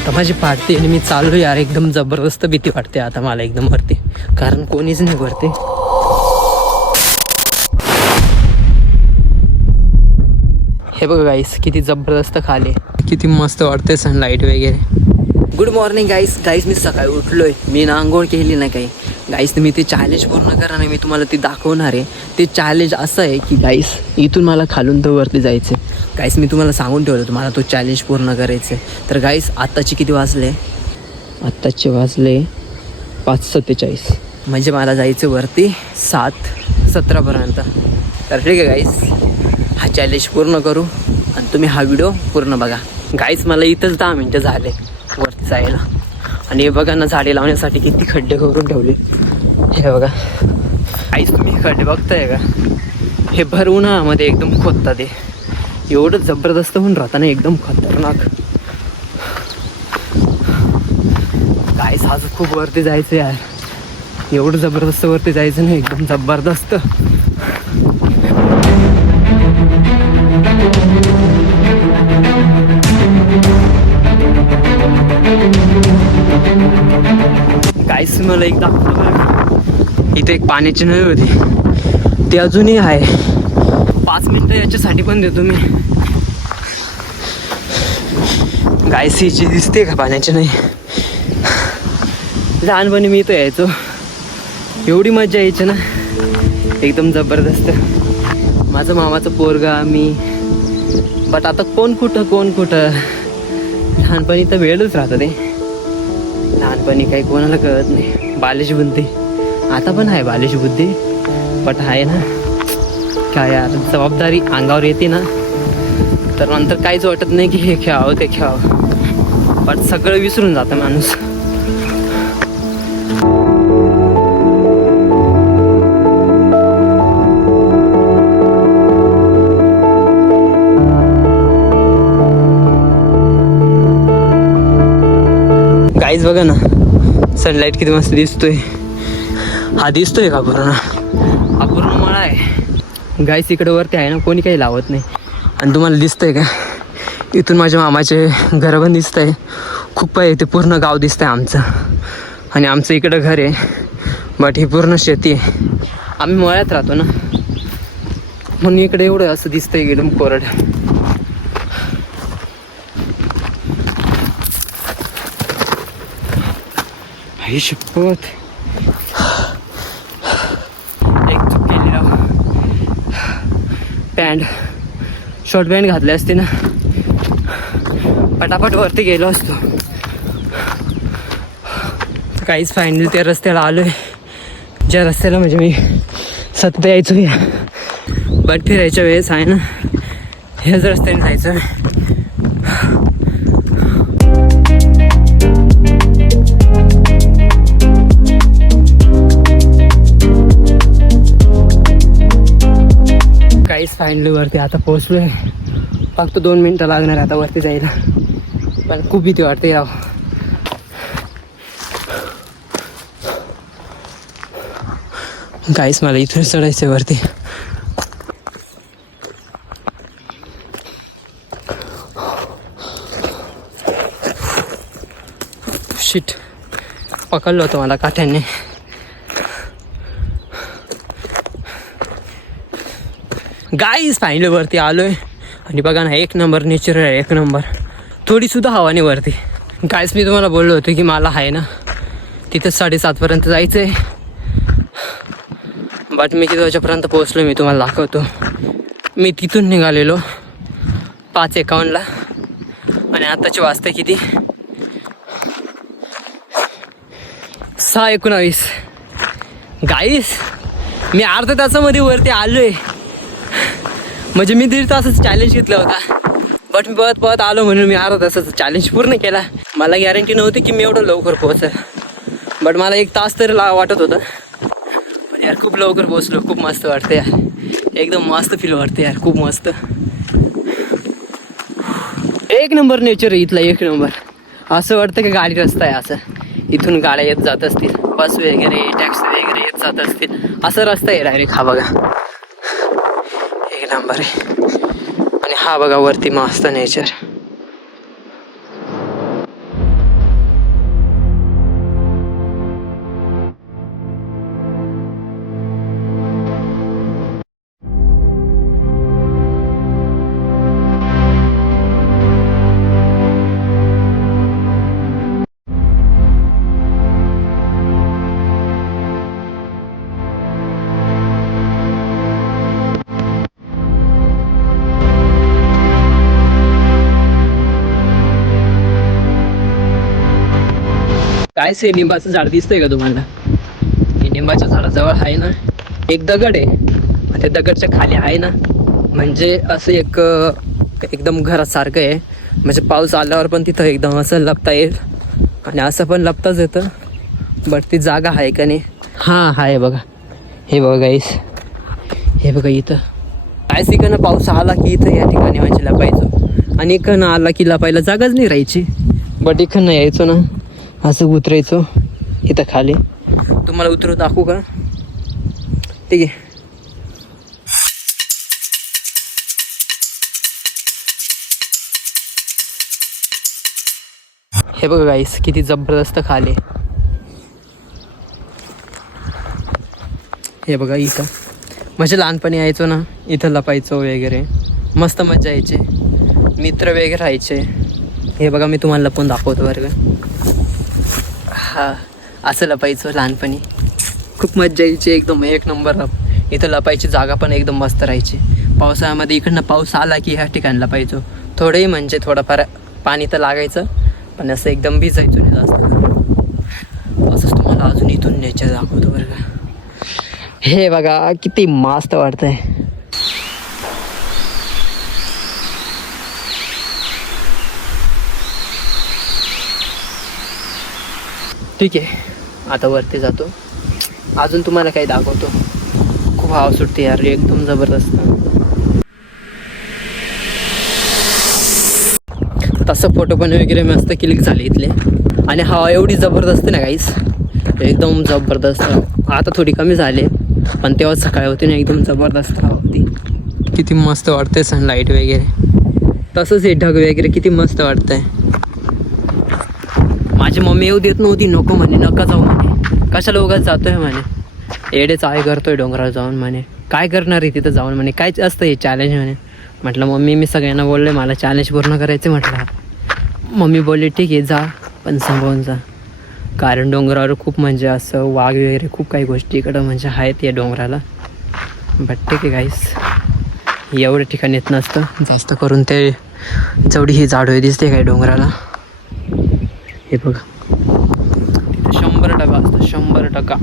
आता माझी पाडते आणि मी चाललो यार. एकदम जबरदस्त भीती वाटते आता मला एकदम वरती, कारण कोणीच नाही वरती. हे बघा गाईस किती जबरदस्त खाली, किती मस्त वाटते सनलाईट वगैरे. गुड मॉर्निंग गाईस मी सकाळी उठलोय. मी ना आंघोळ केली नाही काही. गाईस मी ते चॅलेंज पूर्ण करा नाही, मी तुम्हाला ते दाखवणार आहे. ते चॅलेंज असं आहे की गाईस इथून मला खालून तर वरती जायचं आहे. गाईस मी तुम्हाला सांगून ठेवलं तुम्हाला तो चॅलेंज पूर्ण करायचं आहे. तर गाईस आत्ताचे किती वाजले? आत्ताचे वाजले 5:47. म्हणजे मला जायचं वरती 7:17पर्यंत. तर ठीक आहे गाईस, हा चॅलेंज पूर्ण करू आणि तुम्ही हा व्हिडिओ पूर्ण बघा. गाईस मला इथंच 10 मिनटं झाले वरती जायला. आणि हे बघा ना, झाडे लावण्यासाठी किती खड्डे करून ठेवले. हे बघा गाईस, तुम्ही खड्डे बघताय का? हे भर उन्हाळ्यामध्ये एकदम खोदतात. ते एवढं जबरदस्त होऊन राहतं ना, एकदम खतरनाक. गाईस आज खूप वरती जायचं यार. एवढं जबरदस्त वरती जायचं ना, एकदम जबरदस्त. गाईस मला एक दाखवतो. इथे एक पाण्याची नळी होती, ती अजूनही आहे. 5 मिनटं याच्यासाठी पण देतो मी. गाईस हिची दिसते का पाण्याची नळी? लहानपणी मी इथं यायचो, एवढी मजा यायची ना, एकदम जबरदस्त. माझं मामाचं पोरगा मी. बट आता कोण कुठं. लहानपणी तर वेळच राहतं ते. लहानपणी काही कोणाला कळत नाही. बालिश बुद्धी आता पण आहे, बालिश बुद्धी. बट आहे ना काय यार, जबाबदारी अंगावर येते ना, तर नंतर काहीच वाटत नाही की हे खेळावं ते खेळावं. बट सगळं विसरून जातं माणूस. गाईज बघा ना, सनलाईट किती मस्त दिसतोय. हा दिसतोय का पूर्ण? हा पूर्ण मळा आहे गाईस. इकडे वरती आहे ना, कोणी काही लावत नाही. आणि तुम्हाला दिसतंय का, इथून माझ्या मामाचे घर पण दिसत आहे. खूप आहे ते, पूर्ण गाव दिसतंय आमचं. आणि आमचं इकडं घर आहे, बट ही पूर्ण शेती आहे. आम्ही मळ्यात राहतो ना, म्हणून इकडे एवढं असं दिसतंय एकदम कोरड. ही शपथ, एक चूक केली राव. पॅन्ट शॉर्ट पॅन्ट घातली असते ना, पटापट वरती गेलो असतो. काहीच फायनली त्या रस्त्याला आलो आहे, ज्या रस्त्याला म्हणजे मी सतत यायचो. बट फिरायच्या वेळेस आहे ना, ह्याच रस्त्याने जायचं. काहीच फायनली वरती आता पोहोचलोय. फक्त 2 मिनटं लागणार आता वरती जायला. पण खूप भीती वाटते राव. गाईस मला इथून चढायचं वरती. शिट, पकडलं होतं मला काठ्याने. गाईस फायनली वरती आलोय. आणि बघा ना, एक नंबर नेचर आहे, एक नंबर. थोडीसुद्धा हवा नाही वरती. गाईस मी तुम्हाला बोललो होतो की मला आहे ना तिथं 7:30पर्यंत जायचं आहे. बट मी किती वाजेपर्यंत पोहोचलो मी तुम्हाला दाखवतो. मी तिथून निघालेलो 5:51ला. आणि आत्ताचे वाजता किती? 6:19. गाईस मी अर्ध्या तासामध्ये वरती आलोय. म्हणजे मी 1.5 तासाचं चॅलेंज घेतला होता, बट मी पळत आलो म्हणून मी अर्धा तासाचं चॅलेंज पूर्ण केला. मला गॅरंटी नव्हती की मी एवढं लवकर पोहोचेल, बट मला 1 तास तरी वाटत होतं. पण यार खूप लवकर पोहोचलो. खूप मस्त वाटतं यार, एकदम मस्त फील वाटतं यार, खूप मस्त. एक नंबर नेचर आहे इथला, एक नंबर. असं वाटतं की गाडी रस्ता आहे असं. इथून गाड्या येत जात असतील, बस वगैरे टॅक्सी वगैरे येत जात असतील, असं रस्ता आहे डायरेक्ट. हा बघा, एक नंबर आहे. आणि हा बघा वरती मस्त नेचर. काय से निंबाचं झाड दिसतंय का तुम्हाला? हे निंबाच्या झाडाजवळ आहे ना एक दगड आहे. त्या दगडच्या खाली आहे ना म्हणजे असं एकदम घरासारखं आहे. म्हणजे पाऊस आल्यावर पण तिथं एकदम असं लपता येईल आणि असं पण लपताच येतं. बट ती जागा आहे का नाही? हां आहे बघा. हे बघा गाईस, हे बघा इथं काय इकडनं पाऊस आला की इथं या ठिकाणी म्हणजे लपायचो आणि इकडनं आला की लपायला जागाच नाही राहायची. बट इकडनं यायचो ना असं उतरायचो इथं खाली. तुम्हाला उतरून दाखवू का? ठीक आहे. हे बघा गाईस किती जबरदस्त खाली. हे बघा इथं म्हणजे लहानपणी यायचो ना इथं लपायचो वगैरे, मस्त मजा यायची, मित्र वगैरे राहायचे. हे बघा मी तुम्हाला लपून दाखवतो बरं का. हा असं लपायचो लहानपणी, खूप मजा यायची, एकदम एक नंबर. इथं लपायची जागा पण एकदम मस्त राहायची. पावसाळ्यामध्ये इकडनं पाऊस आला की ह्या ठिकाणी लपायचो. थोडंही म्हणजे थोडंफार पाणी तर लागायचं पण असं एकदम भिजायचो नाही जास्त. असंच तुम्हाला अजून इथून नेचर दाखवतो बरं का. हे बघा किती मस्त वाटतंय. ठीक आहे आता वरती जातो, अजून तुम्हाला काही दाखवतो. खूप हवा सुटते यार, एकदम जबरदस्त. तसं फोटो पण वगैरे मस्त क्लिक झाले इथले. आणि हवा एवढी जबरदस्त ना गाईस, एकदम जबरदस्त. आता थोडी कमी झाली पण तेव्हा सकाळी होती ना एकदम जबरदस्त हवा होती. किती मस्त वाटतंय सनलाईट वगैरे. तसंच हे ढग वगैरे किती मस्त वाटतंय. माझी मम्मी येऊ देत नव्हती, नको म्हणे, नका जाऊ म्हणे, कशाला उगाच जातोय म्हणे, एडे चाय करतोय डोंगरावर जाऊन म्हणे, काय करणार आहे तिथं जाऊन म्हणे, काय असतं हे चॅलेंज म्हणे. म्हटलं मम्मी मी सगळ्यांना बोलले मला चॅलेंज पूर्ण करायचं म्हटलं. मम्मी बोलली ठीक आहे जा पण सांभाळून जा, कारण डोंगरावर खूप म्हणजे असं वाघ वगैरे खूप काही गोष्टी इकडं म्हणजे आहेत या डोंगराला. बट ठीक आहे गाईस, एवढ्या ठिकाणी येत नसतं जास्त करून. ते जेवढी ही झाडं दिसते काय डोंगराला, हे बघा तिथं 100% असतं, 100%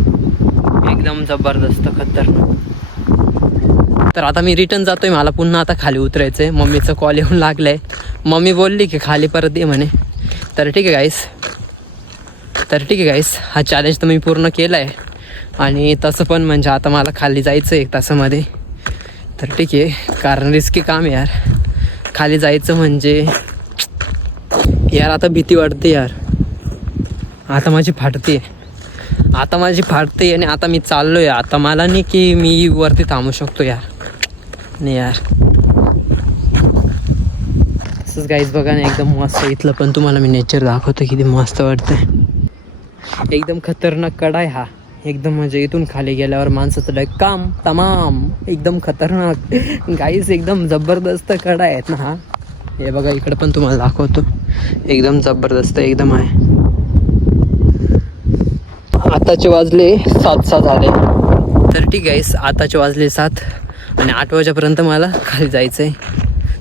एकदम जबरदस्त खतरनाक. तर आता मी रिटर्न जातोय, मला पुन्हा आता खाली उतरायचं आहे. मम्मीचं कॉल येऊन लागलं आहे, मम्मी बोलली की खाली परत ये म्हणे. तर ठीक आहे गाईस, हा चॅलेंज तर मी पूर्ण केला आहे. आणि तसं पण म्हणजे आता मला खाली जायचं आहे 1 तासामध्ये. तर ठीक आहे, कारण रिस्की काम आहे यार, खाली जायचं म्हणजे यार. आता भीती वाटते यार, आता माझी फाटते आणि आता मी चाललो आहे. आता मला नाही की मी वरती थांबू शकतो यार, नाही यार. तसंच गाईज बघा ना एकदम मस्त. इथलं पण तुम्हाला मी नेचर दाखवतो किती मस्त वाटतंय. एकदम खतरनाक कडा आहे हा, एकदम म्हणजे इथून खाली गेल्यावर माणसाचं डायरेक्ट काम तमाम, एकदम खतरनाक गाईज, एकदम जबरदस्त कडा आहेत ना हा. हे बघा इकडं पण तुम्हाला दाखवतो, एकदम जबरदस्त एकदम आहे. आताचे वाजले 7 झाले. तर ठीक आहे, आताचे वाजले 7 आणि 8 वाजेपर्यंत मला खाली जायचं आहे.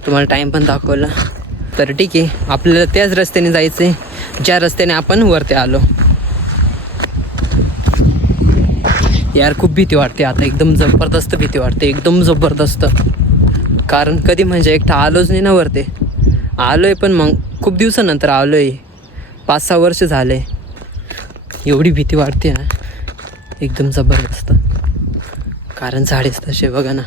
तुम्हाला टाईम पण दाखवला. तर ठीक आहे, आपल्याला त्याच रस्त्याने जायचं आहे ज्या रस्त्याने आपण वरती आलो. यार खूप भीती वाटते आता, एकदम जबरदस्त भीती वाटते, एकदम जबरदस्त. कारण कधी म्हणजे एकटा आलोच नाही ना वरती. आलो आहे पण मग खूप दिवसानंतर आलो आहे, 5-6 वर्ष झाले. एवढी भीती वाटते ना एकदम जबरदस्त, कारण झाडेच तसे बघा ना.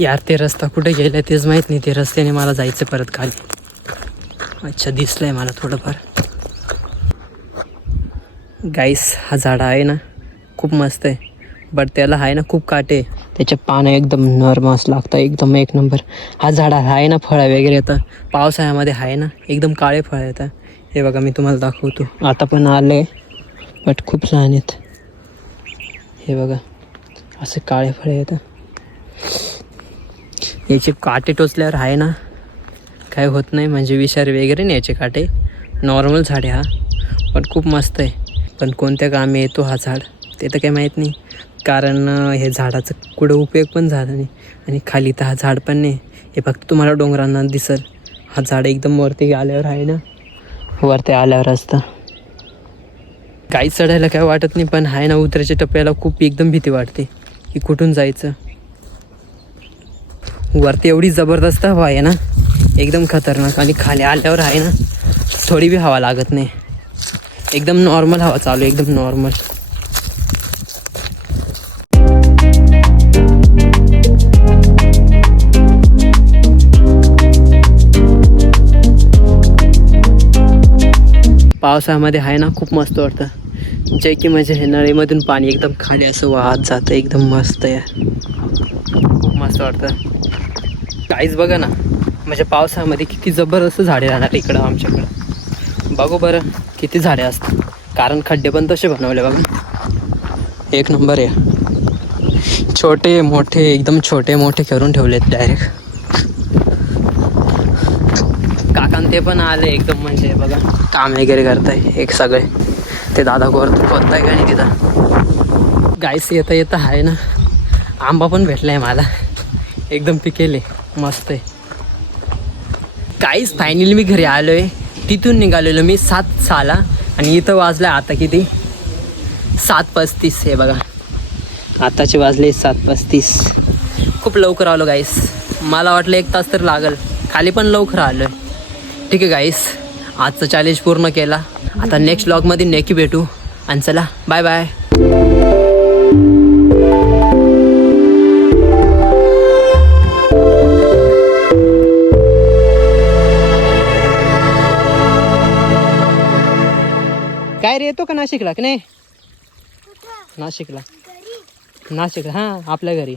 यार ते रस्ता कुठे गेला तेच माहीत नाही. ते रस्त्याने मला जायचं परत खाली. अच्छा दिसलं आहे मला थोडंफार. गाईस हा झाड आहे ना खूप मस्त आहे, बट त्याला आहे ना खूप काटे. त्याचे पानं एकदम नरमास लागतं, एकदम एक नंबर. हा झाड आहे ना फळं वगैरे येतं पावसाळ्यामध्ये, आहे ना एकदम काळे फळं येतात. हे बघा मी तुम्हाला दाखवतो, आता पण आले बट खूप लहान आहेत. हे बघा असे काळे फळे येतात. याचे काटे टोचल्यावर आहे ना काय होत नाही, म्हणजे विषारी वगैरे नाही याचे काटे. नॉर्मल झाड आहे हा, पण खूप मस्त आहे. पण कोणत्या कामी येतो हा झाड ते तर काही माहीत नाही, कारण हे झाडाचं कुठं उपयोग पण झाला नाही आणि खाली तर हा झाड पण नाही. हे फक्त तुम्हाला डोंगरांना दिसेल. हा झाड एकदम वरती आल्यावर आहे ना, वरती आल्यावर असतं. काही चढायला काय वाटत नाही, पण आहे ना उतरायच्या टप्प्याला खूप एकदम भीती वाटते की कुठून जायचं. वरती एवढी जबरदस्त हवा आहे ना, एकदम खतरनाक. आणि खाली आल्यावर आहे ना थोडी बी हवा लागत नाही, एकदम नॉर्मल हवा चालू आहे, एकदम नॉर्मल. पावसाळ्यामध्ये आहे ना खूप मस्त वाटतं, जे की म्हणजे हे नळीमधून पाणी एकदम खाली असं वाहत जातं, एकदम मस्त आहे, खूप मस्त वाटतं. काहीच बघा ना, म्हणजे पावसाळ्यामध्ये किती जबरदस्त झाडे राहणार इकडं आमच्याकडं. बघू बरं किती झाडे असतात, कारण खड्डे पण तसे बनवले बघा, एक नंबर आहे. छोटे मोठे एकदम छोटे मोठे करून ठेवलेत डायरेक्ट. काकान ते पण आले एकदम, म्हणजे बघा काम वगैरे करताय एक सगळे. ते दादा खोदताय का नाही तिथं. गाईस येता येता आहे ना आंबा पण भेटलाय मला, एकदम पिकेले, मस्त आहे. गाईस फायनली मी घरी आलो आहे. तिथून निघालेलो मी 7:06 आणि इथं वाजलं आता किती, 7:35. हे बघा आताचे वाजले 7:35. खूप लवकर आलो गाईस, मला वाटलं 1 तास तर लागल, खाली पण लवकर आलो आहे. ठीक आहे गाईस, आजचं चॅलेंज पूर्ण केला. आता नेक्स्ट व्लॉगमध्ये नक्की भेटू आणि चला बाय बाय. काय रे, येतो का नाशिकला की नाही? नाशिकला, नाशिकला हां आपल्या घरी.